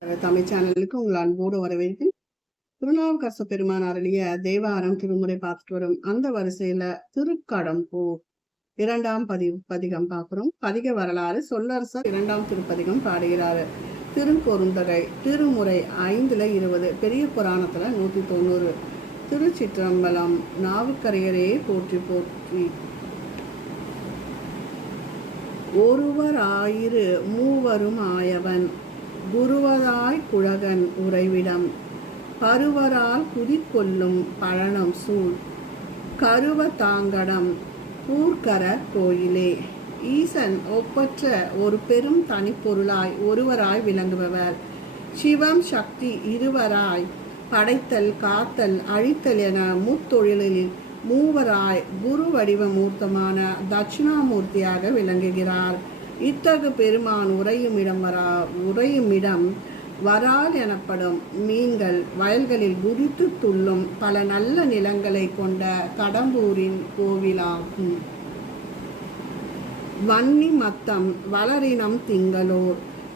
தமிழ் சேனலுக்கு உங்கள் அன்போடு வரவேற்கிறேன். திருநாவுக்கரசு பெருமான் அருளிய தேவாரம் திருமுறை பார்த்துட்டு வரும் அந்த வரிசையில திருக்கடம்பூர் இரண்டாம் பதி பதிகம் பார்க்குறோம். பதிக வரலாறு சொல்லரசர் இரண்டாம் திருப்பதிகம் பாடுகிறாரு. திருக்கொருந்தகை திருமுறை ஐந்துல இருபது பெரிய புராணத்துல நூத்தி தொண்ணூறு. திருச்சிற்றம்பலம் நாவுக்கரையரே போற்றி போற்றி. ஒருவர் ஆயிரு மூவரும் ஆயவன். குருவராய் குழகன் உறைவிடம் பருவரால் குதிக்கொள்ளும் பழனம் சூழ். கருவ தாங்கடம் பூர்க்கர கோயிலே. ஈசன் ஒப்பற்ற ஒரு பெரும் தனிப்பொருளாய் ஒருவராய் விளங்குபவர். சிவம் சக்தி இருவராய் படைத்தல் காத்தல் அழித்தல் என முத்தொழிலில் மூவராய் குரு வடிவ மூர்த்தமான தட்சிணாமூர்த்தியாக விளங்குகிறார். இத்தகு பெருமான் உறையும் இடம் வரா உறையும் இடம் வரால் எனப்படும் மீன்கள் வயல்களில் குதித்து துள்ளும் பல நல்ல நிலங்களை கொண்ட கடம்பூரின் கோவிலாகும். வன்னி மத்தம் வளரினம் திங்களோர்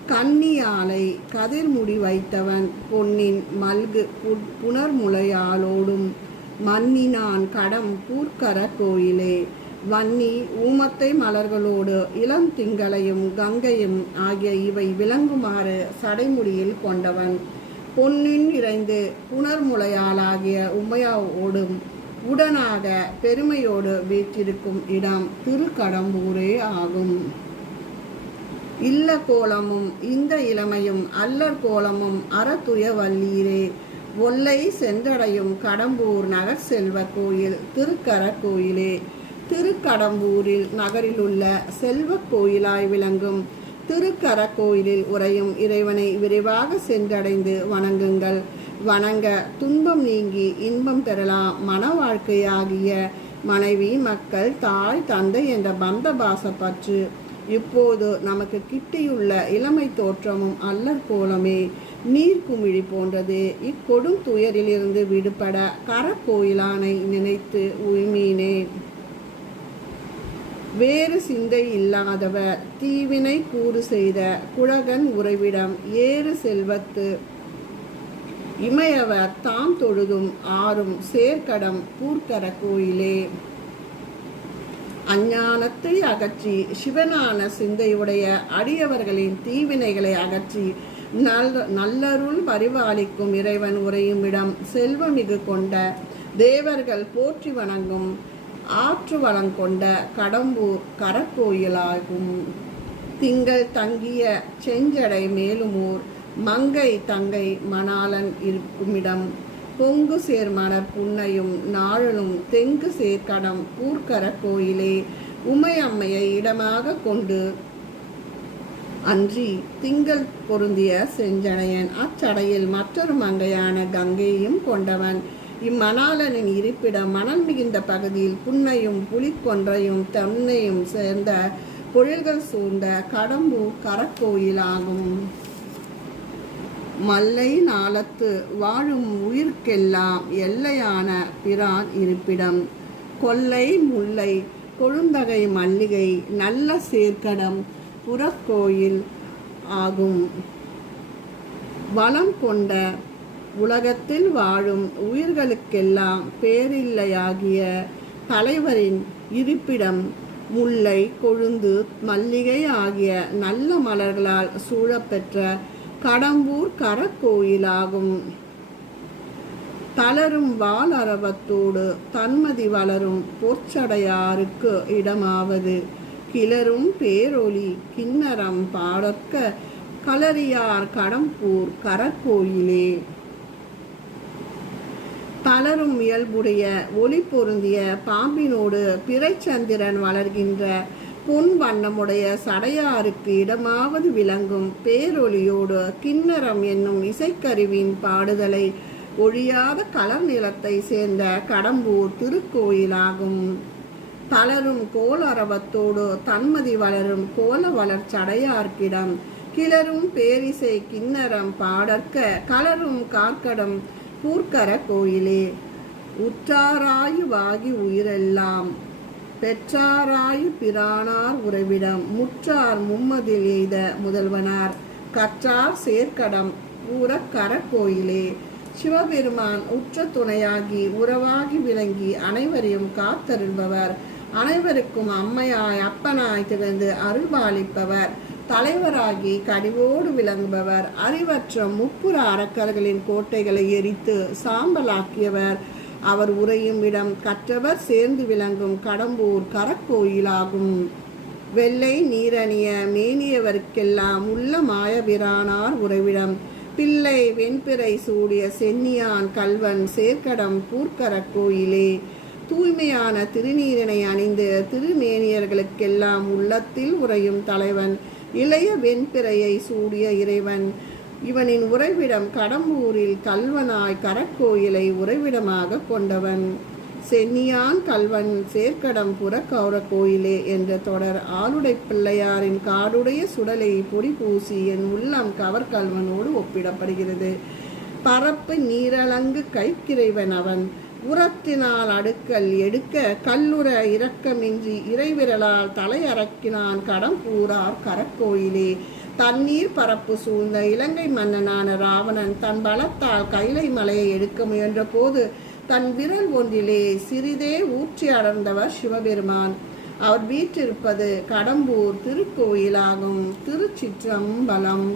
கன்னியாலை கதிர்முடி வைத்தவன் பொன்னின் மல்கு பு- புனர்முளையாலோடும் மன்னினான் கடம் பூர்க்கர கோயிலே. வன்னி ஊமத்தை மலர்களோடு இளம் திங்களையும் கங்கையும் ஆகிய இவை விளங்குமாறு சடைமுடியில் கொண்டவன். பொன்னின் இறைந்து புனர்முளையாலாகிய உமையாவோடும் உடனாக பெருமையோடு வீற்றிருக்கும் இடம் திருக்கடம்பூரே ஆகும். இல்ல கோலமும் இந்த இளமையும் அல்லற் கோலமும் அறத்துய வல்லீரே. ஒல்லை சென்றடையும் கடம்பூர் நகர் செல்வ கோயில் திருக்கர கோயிலே. திருக்கடம்பூரில் நகரில் உள்ள செல்வ கோயிலாய் விளங்கும் திருக்கர கோயிலில் உறையும் இறைவனை விரைவாக சென்றடைந்து வணங்குங்கள். வணங்க துன்பம் நீங்கி இன்பம் பெறலாம் மன வாழ்க்கையாகிய மனைவி மக்கள் தாய் தந்தை என்ற பந்த பாச பற்று இப்போது நமக்கு கிட்டியுள்ள இளமை தோற்றமும் அல்லற் கோலமே நீர்க்குமிழி போன்றது. இக்கொடும் துயரிலிருந்து விடுபட கரக்கோயிலானை நினைத்து உய்மீனே வேறு சிந்தை இல்லாதவர் தீவினை கூறு செய்த குழகன் உறைவிடம் ஏறு செல்வத்து. இமையவர் தாம் தொழுதும் ஆறும் சேர்க்கடம் பூர்க்கர கோயிலே. அஞ்ஞானத்தை அகற்றி சிவனான சிந்தையுடைய அடியவர்களின் தீவினைகளை அகற்றி நல்ல நல்லருள் பரிபாலிக்கும் இறைவன் உறையும் இடம் செல்வமிகு கொண்ட தேவர்கள் போற்றி வணங்கும் ஆற்று வளம் கொண்ட கடம்பூர் கரக்கோயிலாகும். திங்கள் தங்கிய செஞ்சடை மேலுமூர் மங்கை தங்கை மணாளன் இருக்குமிடம். பொங்கு சேர்மணர் புன்னையும் நாழலும் தெங்கு சேர்க்கடம் பூர்க்கர கோயிலே உமையம்மையை இடமாக கொண்டு அன்றி திங்கள் பொருந்திய செஞ்சடையன். அச்சடையில் மற்றொரு மங்கையான கங்கையும் கொண்டவன். இம்மணாளனின் இருப்பிடம் மணல் மிகுந்த பகுதியில் புன்னையும் புலிக்கொன்றையும் தென்னையும் சேர்ந்த பொழில்கள் சூழ்ந்த கடம்பூர் கரக்கோயிலாகும். மல்லை நாளத்து வாழும் உயிர்க்கெல்லாம் எல்லையான பிரான் இருப்பிடம். கொல்லை முல்லை கொழுந்தகை மல்லிகை நல்ல சேர்க்கடம் புறக்கோயில் ஆகும். வளம் கொண்ட உலகத்தில் வாழும் உயிர்களுக்கெல்லாம் பேரில்லையாகிய தலைவரின் இருப்பிடம் முல்லை கொழுந்து மல்லிகை ஆகிய நல்ல மலர்களால் சூழப்பெற்ற கடம்பூர் கரக்கோயிலாகும். தளரும் வாழரவத்தோடு தன்மதி வளரும் பொற்சடையாருக்கு இடமாவது. கிளரும் பேரொளி கிண்ணறம் பாடற்க களரியார் கடம்பூர் கரக்கோயிலே. தளரும் இயல்புடைய ஒளி பொருந்திய பாம்பினோடு பிறைச்சந்திரன் வளர்கின்ற பொன் வண்ணமுடைய சடையாருக்கு இடமாவது விளங்கும் பேரொளியோடு கிண்ணறம் என்னும் இசைக்கருவின் பாடுதலை ஒழியாத கலர் நிலத்தை சேர்ந்த கடம்பூர் திருக்கோயிலாகும். தளரும் கோளரவத்தோடு தன்மதி வளரும் கோல வளர் சடையார்க்கிடம் கிளரும் பேரிசை கிண்ணறம் பாடற்க கலரும் கார்க்கடம் கூர்க்கர கோயிலே உற்றாராயுவாகி உயிரெல்லாம். பெற்றாராயு பிரானார் உறவிடம். முற்றார் மும்மதில் எய்த முதல்வனார். கற்றார் சேர்க்கடம். ஊர கோயிலே சிவபெருமான் உற்ற துணையாகி உறவாகி விளங்கி அனைவரையும் காத்தருள்பவர். அனைவருக்கும் அம்மையாய் அப்பனாய் திகழ்ந்து அருள்பாலிப்பவர் தலைவராகி கனிவோடு விளங்குபவர் அறிவற்ற முப்புற அரக்கர்களின் கோட்டைகளை எரித்து சாம்பலாக்கியவர். அவர் உறையும் இடம் கற்றவர் சேர்ந்து விளங்கும் கடம்பூர் கரக்கோயிலாகும். வெள்ளை நீரணிய மேனியவர்க்கெல்லாம் உள்ள மாயபிரானார் உறைவிடம். பிள்ளை வெண்பிறை சூடிய சென்னியான் கல்வன் சேர்க்கடம் பூர்க்கரக் கோயிலே தூய்மையான திருநீரினை அணிந்து திருமேனியர்களுக்கெல்லாம் உள்ளத்தில் உறையும் தலைவன். இளைய வெண்பிறையை சூடிய இறைவன் இவனின் உறைவிடம் கடம்பூரில் கல்வனாய் கரக்கோயிலை உறைவிடமாக கொண்டவன். சென்னியான் கல்வன் சேர்க்கடம் புறக்கௌர கோயிலே என்ற தொடர் ஆளுடை பிள்ளையாரின் காடுடைய சுடலை பொடி பூசி என் உள்ளம் கவர்கல்வனோடு ஒப்பிடப்படுகிறது. பரப்பு நீரலங்கு கைக்கிறைவன் அவன். உரத்தினால் அடுக்கல் எடுக்க கல்லுற இரக்கமின்றி இறைவிரலால் தலையறக்கினான் கடம்பூரார் கரக்கோயிலே. தண்ணீர் பரப்பு சூழ்ந்த இலங்கை மன்னனான ராவணன் தன் பலத்தால் கைலை மலையை எடுக்க முயன்ற போது தன் விரல் ஒன்றிலே சிறிதே ஊற்றி அடர்ந்தவர் சிவபெருமான். அவர் வீற்றிருப்பது கடம்பூர் திருக்கோயிலாகும். திருச்சிற்றம்பலம்.